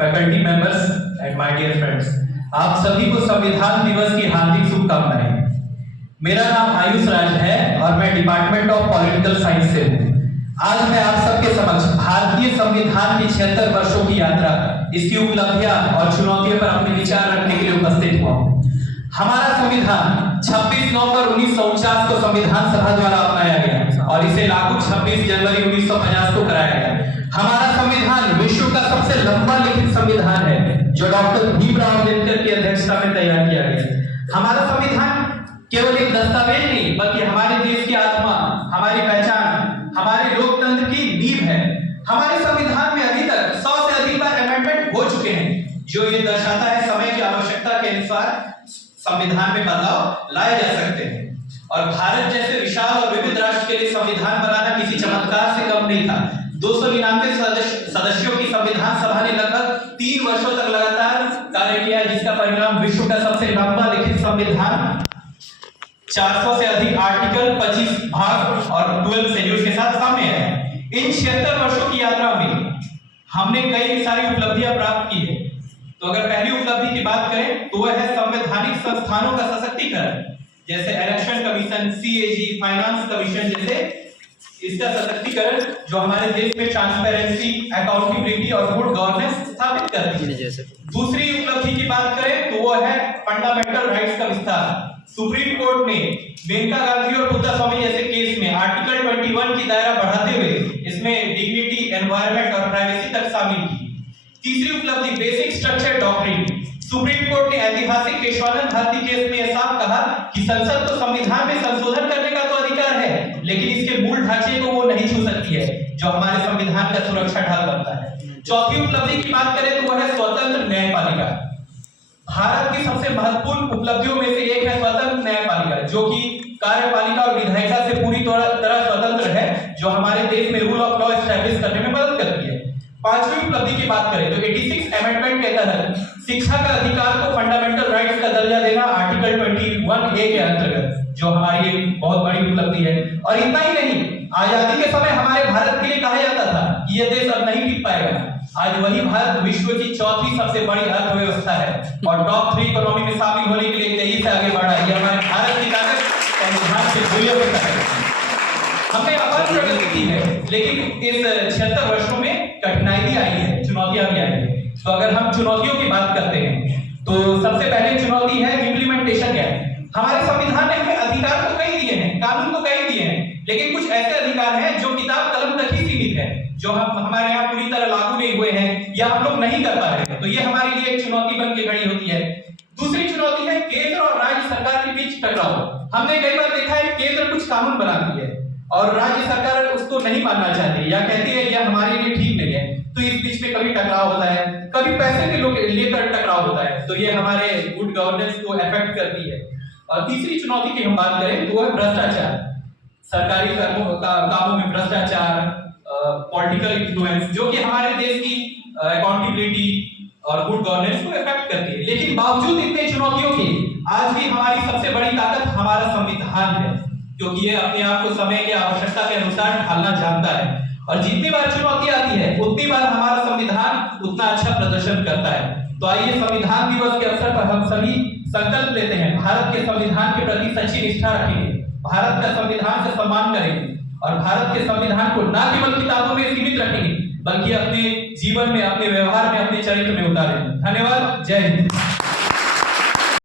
Faculty members and my dear friends, आप सभी को संविधान दिवस की हार्दिक शुभकामनाएं। मेरा नाम आयुष राज है और मैं डिपार्टमेंट ऑफ पॉलिटिकल साइंस से हूँ। आज मैं आप सबके समक्ष भारतीय संविधान की 76 वर्षों की यात्रा, इसकी उपलब्धियां और चुनौतियों पर अपने विचार रखने के लिए उपस्थित हुआ हूँ। हमारा संविधान 26 नवंबर 1949 को संविधान सभा द्वारा अपनाया गया और इसे लागू 26 जनवरी 1950 को कराया गया। हमारा संविधान विश्व का सबसे लंबा लिखित संविधान है जो डॉक्टर भीमराव अम्बेडकर की अध्यक्षता में तैयार किया गया। हमारा संविधान केवल एक दस्तावेज नहीं बल्कि हमारे देश की आत्मा, हमारी पहचान, हमारे लोकतंत्र की नींव है। हमारे संविधान में अभी तक 100 से अधिक बार अमेंडमेंट हो चुके हैं, जो ये दर्शाता है समय की आवश्यकता के अनुसार संविधान में बदलाव लाए जा सकते हैं। और भारत जैसे विशाल और विविध राष्ट्र के लिए संविधान बनाना किसी चमत्कार से कम नहीं था। 299 सदस्यों की संविधान सभा ने लगभग 3 वर्षों तक लगातार कार्य किया, जिसका परिणाम विश्व का सबसे लंबा लिखित संविधान 400 से अधिक आर्टिकल, 25 भाग और 12 शेड्यूल के साथ सामने आया है। इन 76 वर्षों की यात्रा में हमने कई सारी उपलब्धियां प्राप्त की है। तो अगर पहली उपलब्धि की बात करें तो वह है संवैधानिक संस्थानों का सशक्तिकरण, जैसे election commission, CAG, finance commission जैसे इसका सशक्तिकरण, जो हमारे देश में ट्रांसपेरेंसी, अकाउंटेबिलिटी और गुड गवर्नेंस स्थापित करती है। दूसरी उपलब्धि की बात करें तो वह है फंडामेंटल राइट्स का विस्तार। सुप्रीम कोर्ट ने मेनका गांधी और बुद्धा स्वामी जैसे केस में आर्टिकल 21 की दायरा बढ़ाते हुए इसमें डिग्निटी, एनवायरनमेंट और प्राइवेसी तक शामिल की। तीसरी उपलब्धि basic structure doctrine. Supreme court ने ऐतिहासिक केशवानंद भारती केस में यह साफ कहा कि संसद को संविधान में संशोधन करने का तो अधिकार है, लेकिन इसके मूल ढांचे को वो नहीं छू सकती है, जो हमारे संविधान का सुरक्षा ढाल बनता है। चौथी उपलब्धि की बात करें तो वह है स्वतंत्र न्यायपालिका। भारत की सबसे महत्वपूर्ण उपलब्धियों में से एक है स्वतंत्र न्यायपालिका, जो कि कार्यपालिका और विधायिका से पूरी तरह स्वतंत्र है, जो हमारे देश में रूल ऑफ लॉ एस्टैब्लिश करने में मदद करती है। पांचवी उपलब्धि की बात करें तो 86 अमेंडमेंट के तहत शिक्षा का अधिकार को फंडामेंटल राइट्स का दर्जा देना आर्टिकल 21A के अंतर्गत, जो हमारी एक बहुत बड़ी उपलब्धि है। और इतना ही नहीं, आजादी के समय हमारे भारत के लिए कहा जाता था कि यह देश अब नहीं टिक पाएगा। आज वही भारत विश्व की चौथी सबसे बड़ी अर्थव्यवस्था है और टॉप 3 इकोनॉमी में शामिल होने के लिए तेजी से आगे बढ़ा है। हमारे भारत की ताकत संविधान से जुड़ी हुई है। हमने अपार प्रगति की है, लेकिन इस 76 वर्षों में कठिनाई भी आई है, चुनौतियां भी आई है। तो अगर हम चुनौतियों की बात करते हैं तो सबसे पहले चुनौती है इम्प्लीमेंटेशन गैप। हमारे संविधान ने हमें अधिकार तो कई दिए हैं, कानून तो कई दिए हैं, लेकिन कुछ ऐसे अधिकार हैं जो किताब कलम तक ही सीमित है, जो हम हमारे यहाँ पूरी तरह लागू नहीं हुए हैं या हम लोग नहीं कर पा रहे हैं। तो ये हमारे लिए एक चुनौती बन के खड़ी होती है। दूसरी चुनौती है केंद्र और राज्य सरकार के बीच टकराव। हमने कई बार देखा है केंद्र कुछ कानून बनाती है और राज्य सरकार उसको नहीं मानना चाहती या कहती है यह हमारे लिए ठीक नहीं है। तो इस बीच में कभी टकराव होता है, कभी पैसे के लेकर टकराव होता है, तो ये हमारे गुड गवर्नेंस को अफेक्ट करती है। और तीसरी चुनौती की हम बात करें तो वह है भ्रष्टाचार। सरकारी कामों में भ्रष्टाचार, पॉलिटिकल इन्फ्लुएंस, जो कि हमारे देश की अकाउंटेबिलिटी और गुड गवर्नेंस को अफेक्ट करती है। लेकिन बावजूद इतने चुनौतियों के आज भी हमारी सबसे बड़ी ताकत हमारा संविधान है, क्योंकि ये अपने आप को समय की आवश्यकता के अनुसार ढालना जानता है। और जितनी बार चुनौती आती है उतनी बार हमारा संविधान उतना अच्छा प्रदर्शन करता है। तो आइए संविधान दिवस के अवसर पर हम सभी संकल्प लेते हैं, भारत के संविधान के प्रति सच्ची निष्ठा रखेंगे, भारत का संविधान का सम्मान करेंगे और भारत के संविधान को न केवल किताबों में सीमित रखेंगे बल्कि अपने जीवन में, अपने व्यवहार में, अपने चरित्र में उतारेंगे। धन्यवाद। जय हिंद।